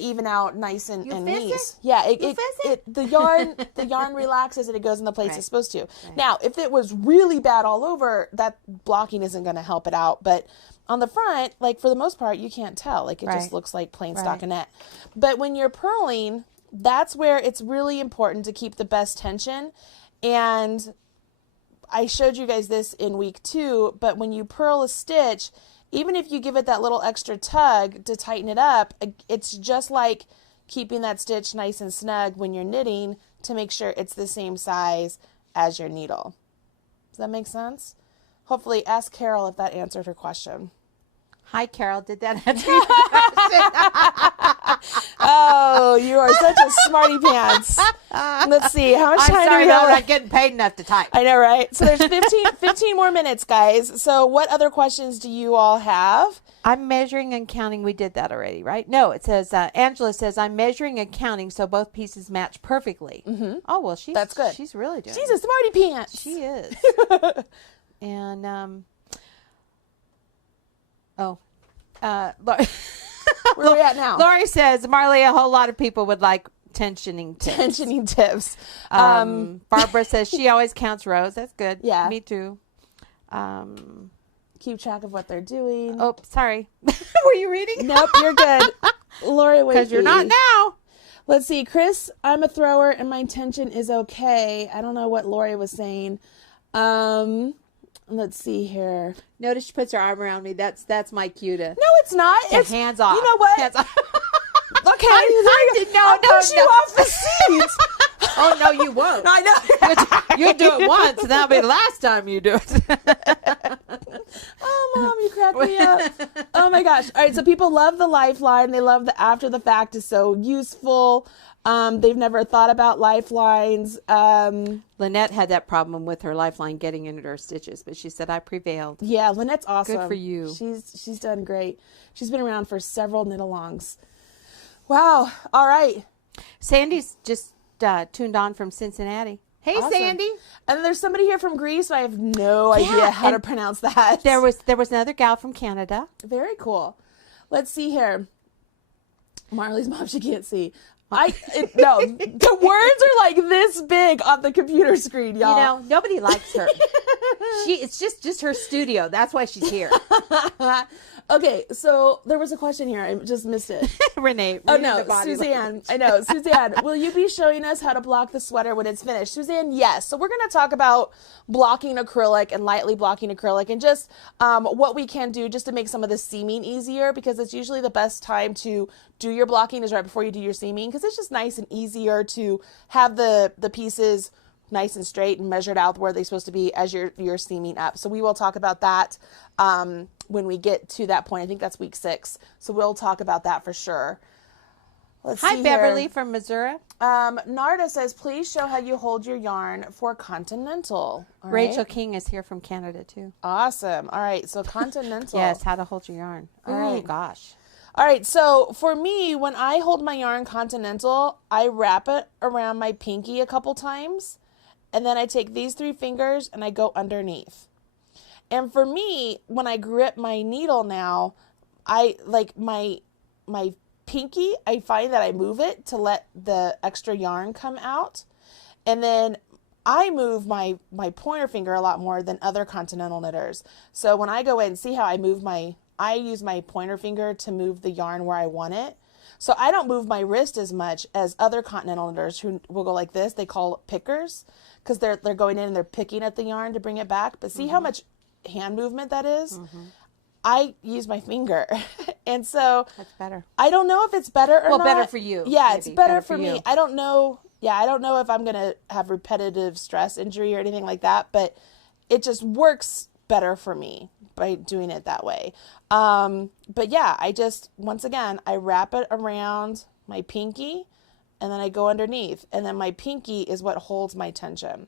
even out nice and neat. Yeah. The yarn relaxes and it goes in the place it's supposed to. Right. Now, if it was really bad all over, that blocking isn't going to help it out. But on the front, like for the most part, you can't tell. Like it just looks like plain stockinette. But when you're purling, that's where it's really important to keep the best tension. And I showed you guys this in week 2, but when you purl a stitch, even if you give it that little extra tug to tighten it up, it's just like keeping that stitch nice and snug when you're knitting to make sure it's the same size as your needle. Does that make sense? Hopefully, ask Carol if that answered her question. Hi, Carol. Did that answer your question? Oh, you are such a smarty pants. Let's see. How much time do we have? I'm not getting paid enough to type. I know, right? So there's 15 more minutes, guys. So what other questions do you all have? I'm measuring and counting. We did that already, right? No, it says, Angela says, I'm measuring and counting so both pieces match perfectly. Mm-hmm. Oh, well, that's good. She's really doing it. She's a smarty pants. She is. And, where are we at now? Lori says, Marley, a whole lot of people would like tensioning tips. Barbara says she always counts rows. That's good. Yeah. Me too. Keep track of what they're doing. Oh, sorry. Were you reading? Nope, you're good. Lori, wait. Because you're not now. Let's see. Chris, I'm a thrower and my tension is okay. I don't know what Lori was saying. Let's see here. Notice she puts her arm around me. That's my cue to. No, it's not. It's hands off. You know what? Hands off. Okay. I'll push you off the seat. Oh, no, you won't. I know. You'll do it once, and that'll be the last time you do it. Oh, Mom, you crack me up. Oh, my gosh. All right, so people love the lifeline. They love the after the fact is so useful. They've never thought about lifelines. Lynette had that problem with her lifeline getting into her stitches, but she said, I prevailed. Yeah, Lynette's awesome. Good for you. She's done great. She's been around for several knit-alongs. Wow. All right. Sandy's just tuned on from Cincinnati. Hey, awesome. Sandy. And there's somebody here from Greece. I have no idea how to pronounce that. There was another gal from Canada. Very cool. Let's see here. Marley's mom, she can't see. No, the words are like this big on the computer screen, y'all. You know, nobody likes her. It's just her studio. That's why she's here. Okay, so there was a question here. I just missed it. Renee. Oh, no, Suzanne. I know. Suzanne, will you be showing us how to block the sweater when it's finished? Suzanne, yes. So we're going to talk about blocking acrylic and lightly blocking acrylic and just what we can do just to make some of the seaming easier, because it's usually the best time to do your blocking is right before you do your seaming, because it's just nice and easier to have the pieces nice and straight and measured out where they're supposed to be as you're seaming up. So we will talk about that when we get to that point. I think that's week 6. So we'll talk about that for sure. Hi, Beverly from Missouri. Narda says, please show how you hold your yarn for Continental. All Rachel right. King is here from Canada, too. Awesome. All right. So Continental. Yes, how to hold your yarn. All right. Oh, gosh. All right. So for me, when I hold my yarn Continental, I wrap it around my pinky a couple times. And then I take these 3 fingers and I go underneath. And for me, when I grip my needle now, I like my pinky, I find that I move it to let the extra yarn come out. And then I move my pointer finger a lot more than other Continental knitters. So when I go in, see how I use my pointer finger to move the yarn where I want it. So I don't move my wrist as much as other Continental knitters who will go like this. They call it pickers, because they're going in and they're picking at the yarn to bring it back. But see how much hand movement that is? I use my finger. And so that's better. I don't know if it's better or not. Well, better for you. Yeah, maybe. It's better for me. I don't know. Yeah, I don't know if I'm going to have repetitive stress injury or anything like that, but it just works better for me by doing it that way. But yeah, once again, I wrap it around my pinky and then I go underneath, and then my pinky is what holds my tension.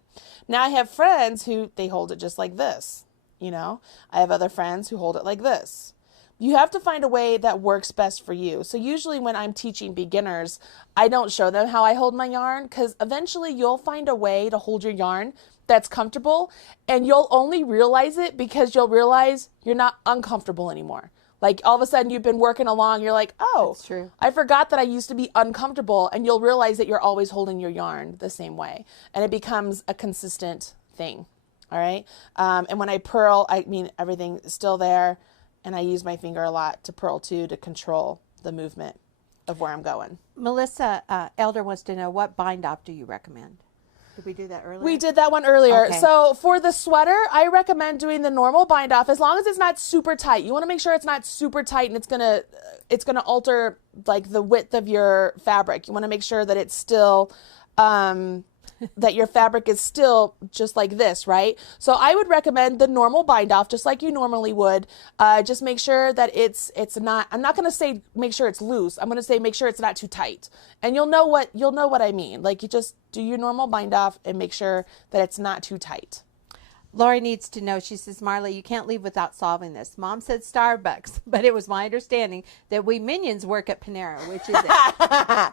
Now I have friends who they hold it just like this, you know. I have other friends who hold it like this. You have to find a way that works best for you. So usually when I'm teaching beginners, I don't show them how I hold my yarn, because eventually you'll find a way to hold your yarn that's comfortable, and you'll only realize it because you'll realize you're not uncomfortable anymore. Like all of a sudden you've been working along, you're like, oh, That's true. I forgot that I used to be uncomfortable, and you'll realize that you're always holding your yarn the same way, and it becomes a consistent thing. All right. And when I purl, I mean, everything is still there, and I use my finger a lot to purl too, to control the movement of where I'm going. Melissa Elder wants to know, what bind off do you recommend? Did we do that earlier? We did that one earlier. Okay. So for the sweater, I recommend doing the normal bind off, as long as it's not super tight. You want to make sure it's not super tight and it's gonna alter like the width of your fabric. You want to make sure that it's still that your fabric is still just like this, right? So I would recommend the normal bind off, just like you normally would. Just make sure that it's not, I'm not going to say make sure it's loose. I'm going to say make sure it's not too tight. And you'll know what I mean. Like, you just do your normal bind off and make sure that it's not too tight. Lori needs to know, she says, Marla, you can't leave without solving this. Mom said Starbucks, but it was my understanding that we minions work at Panera. Which is it?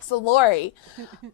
So Lori,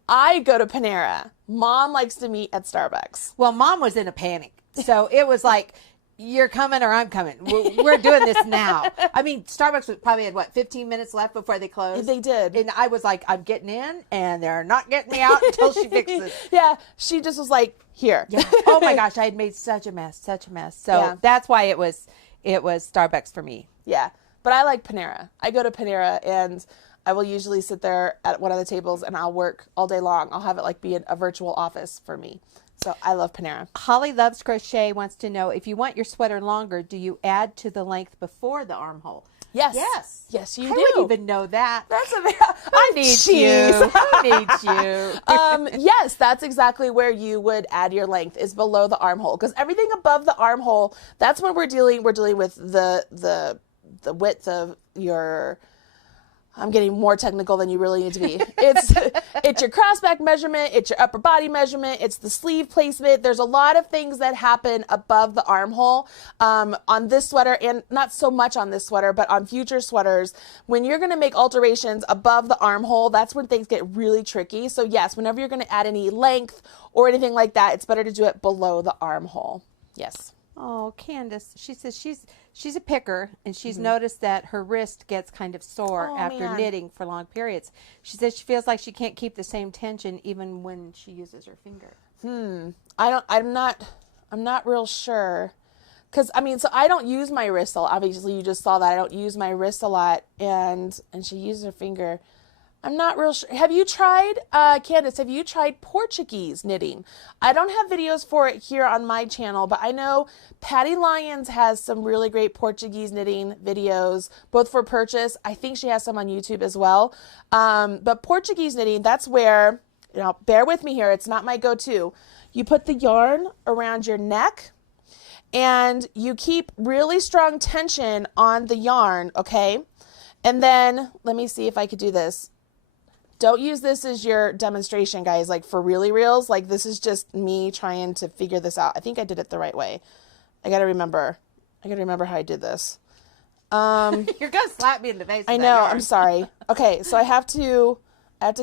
I go to Panera. Mom likes to meet at Starbucks. Well, Mom was in a panic. So it was like, you're coming or I'm coming. We're doing this now. I mean, Starbucks was probably had, 15 minutes left before they closed? They did. And I was like, I'm getting in, and they're not getting me out until she fixes it. Yeah, she just was like, here. Yeah. Oh my gosh, I had made such a mess. So Yeah. that's why it was Starbucks for me. Yeah, but I like Panera. I go to Panera, and I will usually sit there at one of the tables, and I'll work all day long. I'll have it like be a virtual office for me. So I love Panera. Holly Loves Crochet wants to know, if you want your sweater longer, do you add to the length before the armhole? Yes. Yes. Yes, you I do. wouldn't even know that. That's a very, I need you. I need you. Yes, that's exactly where you would add your length, is below the armhole, because everything above the armhole, that's when we're dealing with the width of your, I'm getting more technical than you really need to be. It's your crossback measurement, it's your upper body measurement, it's the sleeve placement. There's a lot of things that happen above the armhole on this sweater, and not so much on this sweater, but on future sweaters. When you're going to make alterations above the armhole, that's when things get really tricky. So yes, whenever you're going to add any length or anything like that, it's better to do it below the armhole. Yes. Oh, Candace, she says she's a picker, and she's noticed that her wrist gets kind of sore after knitting for long periods. She says she feels like she can't keep the same tension even when she uses her finger. I'm not real sure. Cause I mean, so I don't use my wrist a lot. Obviously you just saw that I don't use my wrist a lot, and she uses her finger. I'm not real sure. Have you tried, Candace, have you tried Portuguese knitting? I don't have videos for it here on my channel, but I know Patty Lyons has some really great Portuguese knitting videos, both for purchase. I think she has some on YouTube as well. But Portuguese knitting, that's where, bear with me here, it's not my go-to. You put the yarn around your neck, and you keep really strong tension on the yarn, okay? And then, let me see if I could do this. Don't use this as your demonstration, guys, like for really reals. Like, this is just me trying to figure this out. I think I did it the right way. I got to remember how I did this. You're going to slap me in the face. I know. I'm sorry. Okay. So I have to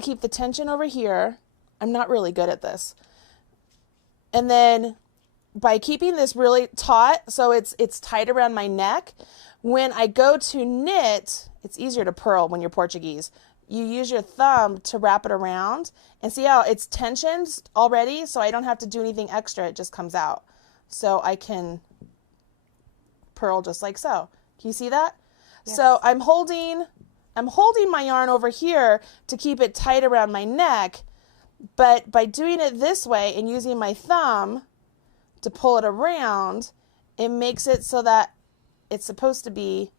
keep the tension over here. I'm not really good at this. And then by keeping this really taut, so it's tight around my neck, when I go to knit, it's easier to purl when you're Portuguese. You use your thumb to wrap it around, and see how it's tensioned already, so I don't have to do anything extra. It just comes out. So I can purl just like so. Can you see that? Yes. So I'm holding my yarn over here to keep it tight around my neck, but by doing it this way and using my thumb to pull it around, it makes it so that it's supposed to be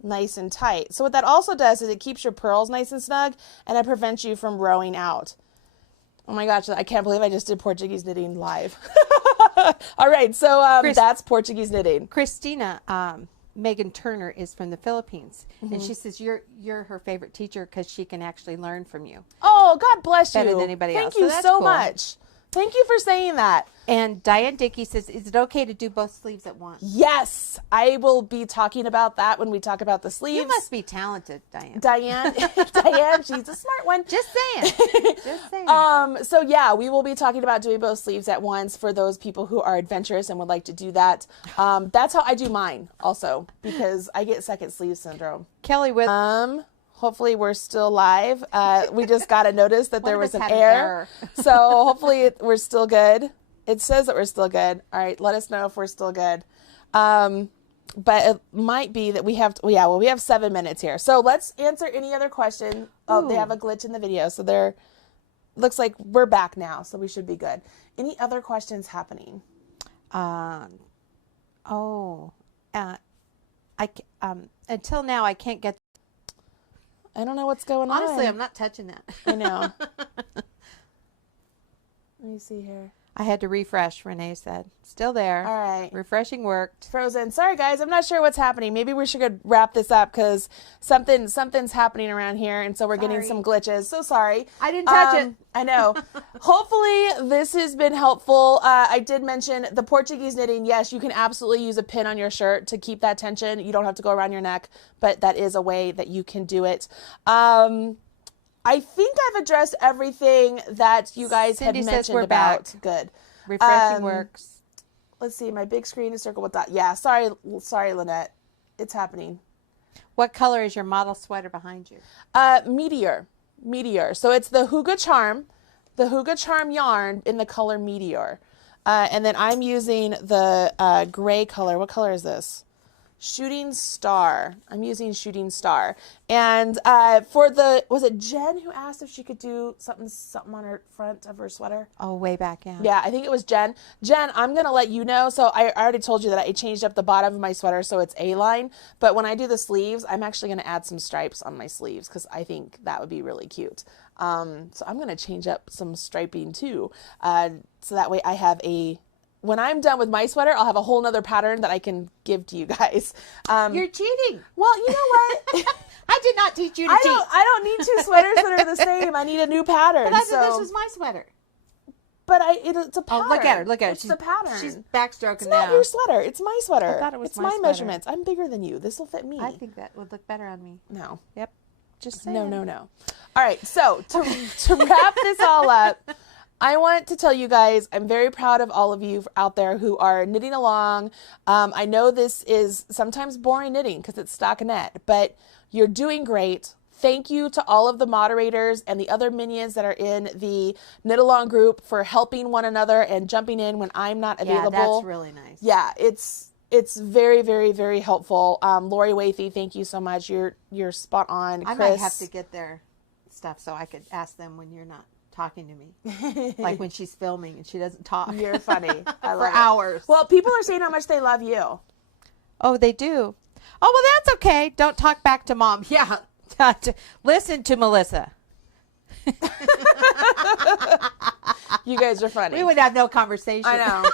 nice and tight. So what that also does is it keeps your pearls nice and snug, and it prevents you from rowing out. Oh my gosh, I can't believe I just did Portuguese knitting live. All right, so that's Portuguese knitting. Christina Megan Turner is from the Philippines, and she says you're her favorite teacher because she can actually learn from you. Oh, God bless you. Better than anybody else. Thank you So that's so cool. much. Thank you for saying that. And Diane Dickey says, is it okay to do both sleeves at once? Yes, I will be talking about that when we talk about the sleeves. You must be talented, Diane. Diane, she's a smart one. Just saying. Just saying. So yeah, we will be talking about doing both sleeves at once for those people who are adventurous and would like to do that. That's how I do mine also, because I get second sleeve syndrome. Kelly with Hopefully we're still live. We just got a notice that there was an had an error. error. So hopefully we're still good. It says that we're still good. All right, let us know if we're still good. But it might be that we have, we have 7 minutes here. So let's answer any other question. Oh, they have a glitch in the video. So looks like we're back now. So we should be good. Any other questions happening? Until now, I can't get. I don't know what's going on. Honestly, I'm not touching that. I know. Let me see here. I had to refresh, Renee said. Still there. All right. Refreshing worked. Frozen. Sorry, guys. I'm not sure what's happening. Maybe we should wrap this up because something's happening around here, and so we're getting some glitches. So sorry. I didn't touch it. I know. Hopefully, this has been helpful. I did mention the Portuguese knitting. Yes, you can absolutely use a pin on your shirt to keep that tension. You don't have to go around your neck, but that is a way that you can do it. I think I've addressed everything that you guys Cindy had says mentioned we're about. back. Good. Refreshing works. Let's see. My big screen is circled with that. Yeah. Sorry, Lynette. It's happening. What color is your model sweater behind you? Meteor. So it's the Huga Charm yarn in the color Meteor. And then I'm using the gray color. What color is this? Shooting Star. I'm using Shooting Star. And was it Jen who asked if she could do something on her front of her sweater? Oh, way back, yeah. Yeah, I think it was Jen. Jen, I'm going to let you know. So I already told you that I changed up the bottom of my sweater so it's A-line. But when I do the sleeves, I'm actually going to add some stripes on my sleeves because I think that would be really cute. So I'm going to change up some striping too. So that way I have when I'm done with my sweater, I'll have a whole nother pattern that I can give to you guys. You're cheating. Well, you know what? I did not teach you to cheat. I don't need two sweaters that are the same. I need a new pattern. But I said this was my sweater. But it's a pattern. Oh, look at her. Look at her. It's the pattern. She's backstroking It's not now. your sweater. It's my sweater. I thought it was it's my my sweater. measurements. I'm bigger than you. This will fit me. I think that would look better on me. No. Yep. Just saying. No. All right. So to wrap this all up, I want to tell you guys, I'm very proud of all of you out there who are knitting along. I know this is sometimes boring knitting because it's stockinette, but you're doing great. Thank you to all of the moderators and the other minions that are in the Knit Along group for helping one another and jumping in when I'm not available. Yeah, that's really nice. Yeah, it's very, very, very helpful. Lori Wathy, thank you so much. You're spot on. I Chris, might have to get their stuff so I could ask them when you're not talking to me. Like when she's filming and she doesn't talk. You're funny. I love For it. hours. Well, people are saying how much they love you. Oh, they do. Oh, well, that's okay. Don't talk back to Mom. Yeah. Listen to Melissa. You guys are funny. We would have no conversation. I know.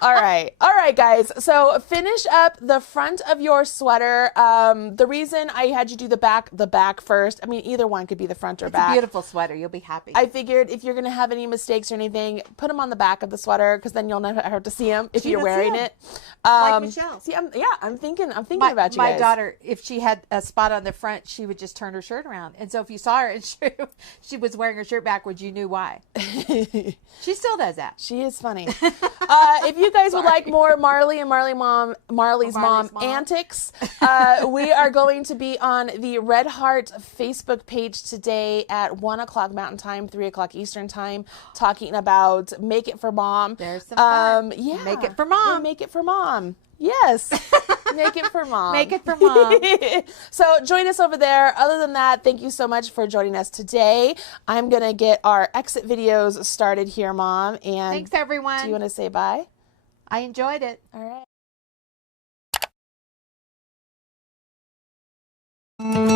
All right, guys. So finish up the front of your sweater. The reason I had you do the back first. I mean, either one could be the front or It's back. a beautiful sweater. You'll be happy. I figured if you're gonna have any mistakes or anything, put them on the back of the sweater because then you'll never have to see them if you're wearing it. Like Michelle. See, I'm thinking about you guys. My daughter, if she had a spot on the front, she would just turn her shirt around. And so if you saw her and she was wearing her shirt backwards, you knew why. She still does that. She is funny. If you guys would like more Marley and Marley's mom antics, we are going to be on the Red Heart Facebook page today at 1 o'clock Mountain Time, 3 o'clock Eastern Time, talking about Make It for Mom. There's some fun. Yeah. Make it for Mom. Yeah, make it for Mom. Yes. Make it for Mom. Make it for Mom. So join us over there. Other than that, thank you so much for joining us today. I'm going to get our exit videos started here, Mom. And thanks, everyone. do you want to say bye? I enjoyed it. All right.